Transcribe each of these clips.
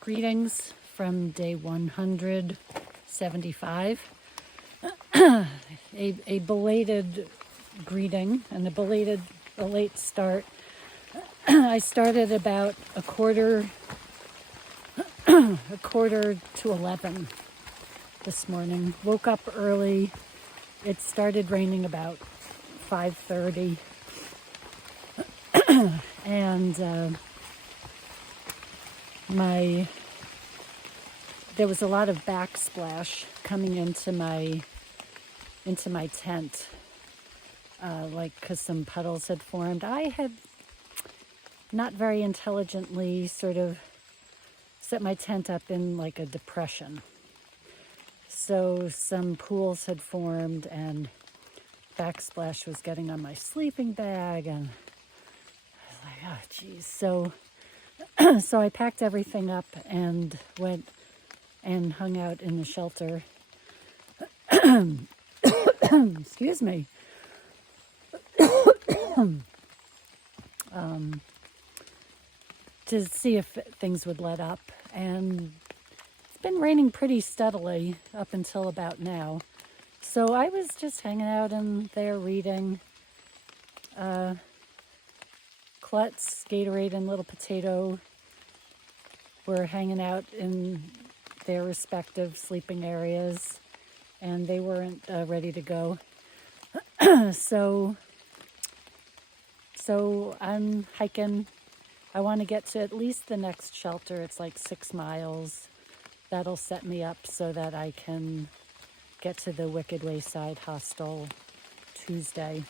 Greetings from day 175. A belated greeting and a late start. I started about a quarter to 11 this morning. Woke up early. It started raining about 5:30, and there was a lot of backsplash coming into my tent, because some puddles had formed. I had not very intelligently sort of set my tent up in like a depression. So some pools had formed and backsplash was getting on my sleeping bag, and I was like, oh geez. So I packed everything up and went and hung out in the shelter. Excuse me. To see if things would let up. And it's been raining pretty steadily up until about now. So I was just hanging out in there reading. Klutz, Gatorade, and Little Potato were hanging out in their respective sleeping areas, and they weren't ready to go. So I'm hiking. I want to get to at least the next shelter. It's like 6 miles. That'll set me up so that I can get to the Wicked Wayside Hostel Tuesday.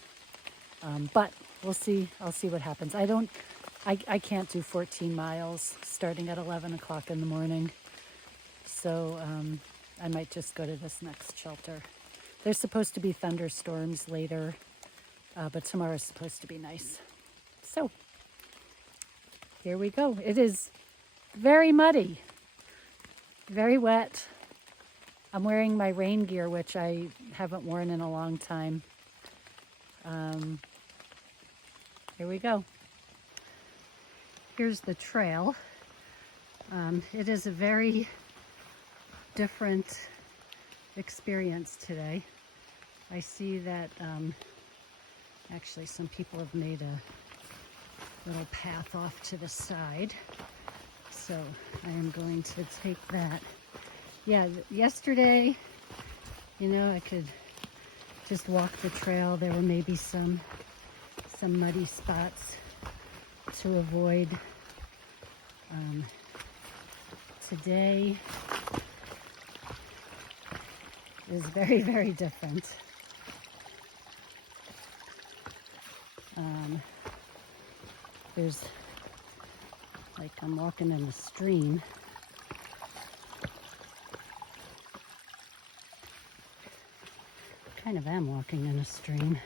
But we'll see. I'll see what happens. I can't do 14 miles starting at 11 o'clock in the morning. So I might just go to this next shelter. There's supposed to be thunderstorms later, but tomorrow's supposed to be nice. So here we go. It is very muddy, very wet. I'm wearing my rain gear, which I haven't worn in a long time. Here we go. Here's the trail. It is a very different experience today. I see that actually some people have made a little path off to the side, so I am going to take that. Yeah, yesterday, I could just walk the trail. There were maybe some muddy spots to avoid. Today is very, very different. There's, like, I'm walking in a stream. Kind of am walking in a stream.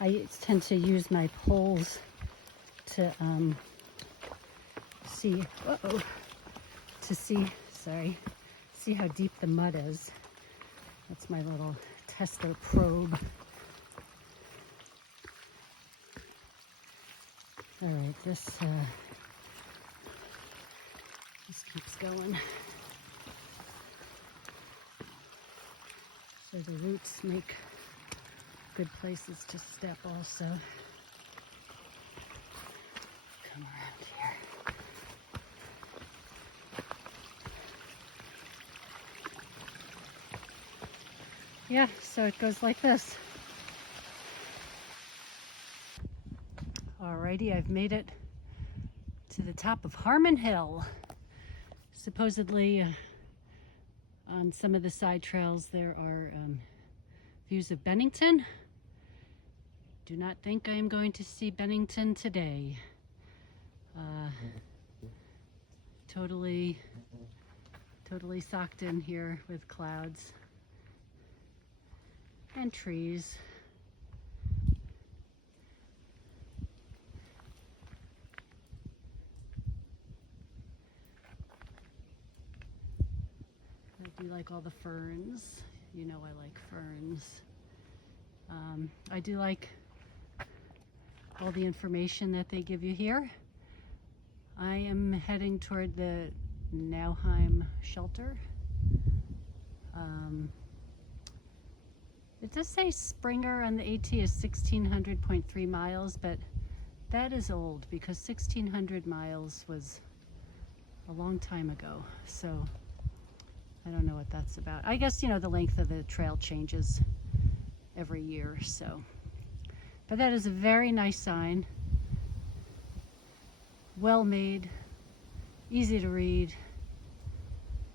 I tend to use my poles to see how deep the mud is. That's my little tester probe. All right, this keeps going. So the roots make good places to step also. Come around here. Yeah, so it goes like this. Alrighty, I've made it to the top of Harmon Hill. Supposedly, on some of the side trails there are views of Bennington. Do not think I am going to see Bennington today. Totally socked in here with clouds and trees. I do like all the ferns. I like ferns. I do like all the information that they give you here. I am heading toward the Nauheim shelter. It does say Springer on the AT is 1,600.3 miles, but that is old because 1,600 miles was a long time ago. So I don't know what that's about. I guess, you know, the length of the trail changes every year, so. But that is a very nice sign. Well made, easy to read,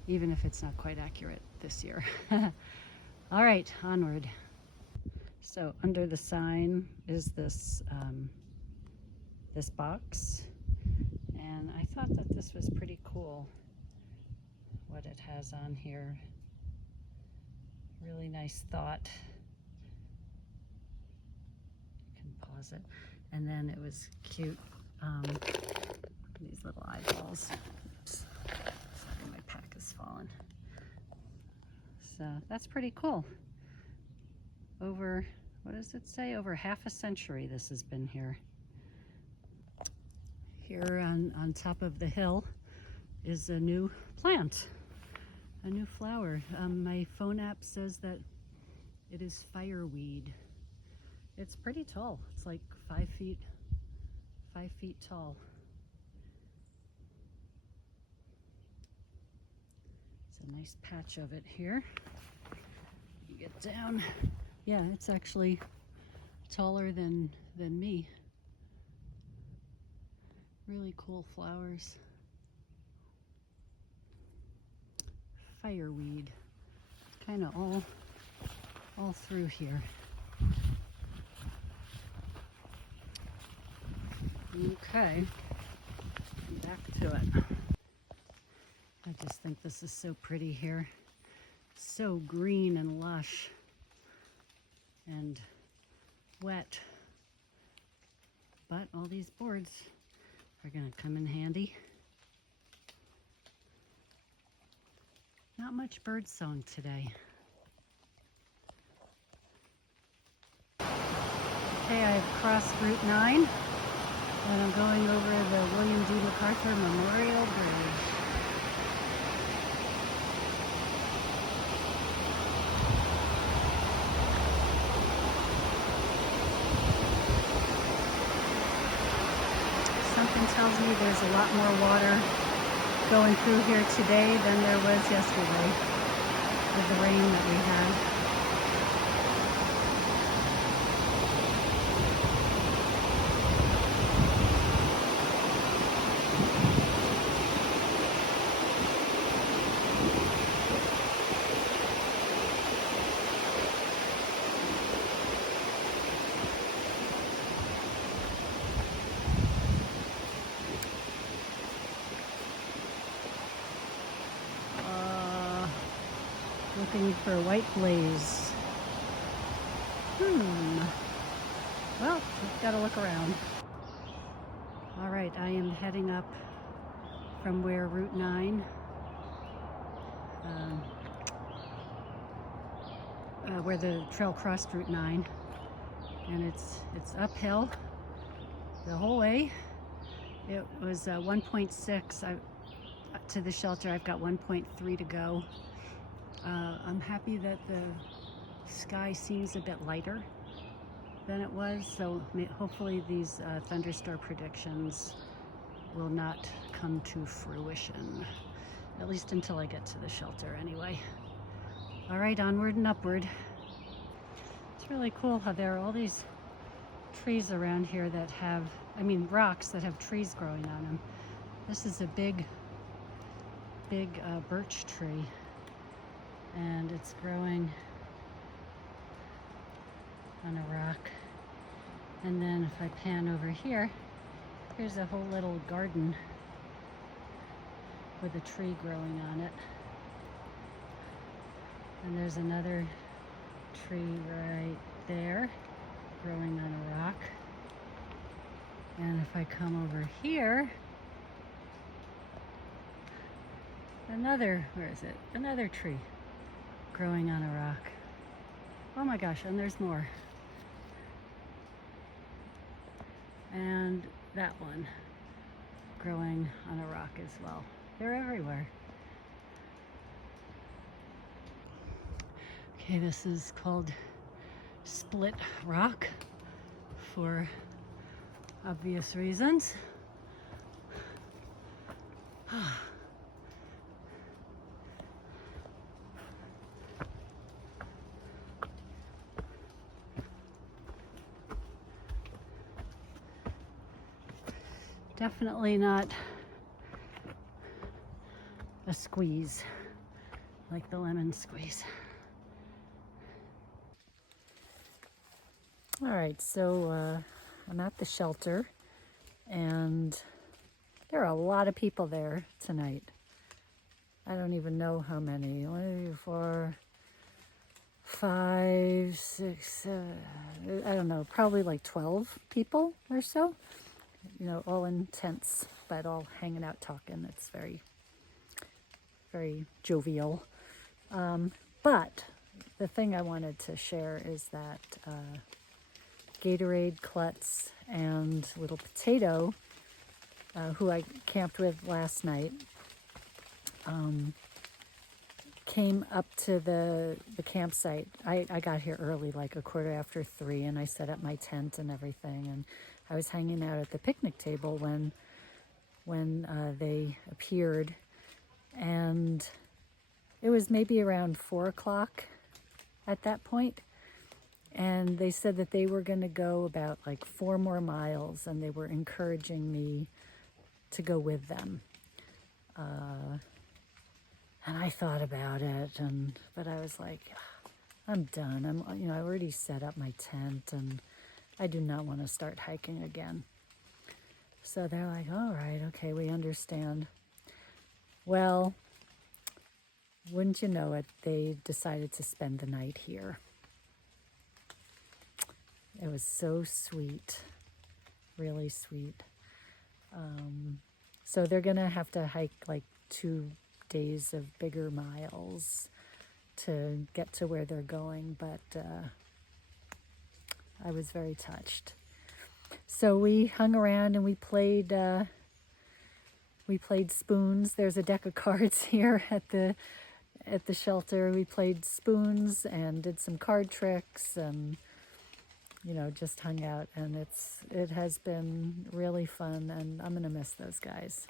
even if it's not quite accurate this year. All right, onward. So under the sign is this this box, and I thought that this was pretty cool what it has on here. Really nice thought. You can pause it. And then it was cute, these little eyeballs. Oops, sorry, my pack has fallen. So that's pretty cool. Over, what does it say? Over half a century this has been here. Here on top of the hill is a new plant, a new flower. My phone app says that it is fireweed. It's pretty tall. It's like 5 feet tall. It's a nice patch of it here. You get down. Yeah, it's actually taller than me. Really cool flowers. Fireweed. Kind of all through here. Okay, back to it. I just think this is so pretty here. So green and lush and wet. But all these boards are gonna come in handy. Not much bird song today. Okay, I've crossed Route 9. And I'm going over the William D. MacArthur Memorial Bridge. Something tells me there's a lot more water going through here today than there was yesterday with the rain that we had. Looking for a white blaze. Well, we've got to look around. All right, I am heading up from where Route 9, where the trail crossed Route 9, and it's uphill the whole way. It was 1.6 to the shelter. I've got 1.3 to go. I'm happy that the sky seems a bit lighter than it was, so hopefully these thunderstorm predictions will not come to fruition, at least until I get to the shelter anyway. All right, onward and upward. It's really cool how there are all these trees around here that have, rocks that have trees growing on them. This is a big birch tree. And it's growing on a rock. And then if I pan over here, here's a whole little garden with a tree growing on it. And there's another tree right there growing on a rock. And if I come over here, another tree growing on a rock. Oh my gosh, and there's more. and that one growing on a rock as well. They're everywhere. Okay, this is called Split Rock for obvious reasons. Definitely not a squeeze like the lemon squeeze. All right, so I'm at the shelter, and there are a lot of people there tonight. I don't even know how many. 1, 2, 4, 5, 6, 7, I don't know, probably like 12 people or so. You know, all in tents, but all hanging out talking. It's very, very jovial. But the thing I wanted to share is that Gatorade, Klutz, and Little Potato, who I camped with last night, came up to the campsite. I got here early, like 3:15, and I set up my tent and everything, and I was hanging out at the picnic table when they appeared, and it was maybe around 4 o'clock at that point, and they said that they were going to go about like 4 more miles, and they were encouraging me to go with them. And I thought about it, but I was like, I'm done. I already set up my tent, and I do not want to start hiking again. So they're like, all right, okay, we understand. Well, wouldn't you know it, they decided to spend the night here. It was so sweet, really sweet. So they're gonna have to hike like 2 days of bigger miles to get to where they're going, but I was very touched. So we hung around and we played spoons. There's a deck of cards here at the shelter. We played spoons and did some card tricks, and just hung out, and it has been really fun, and I'm gonna miss those guys.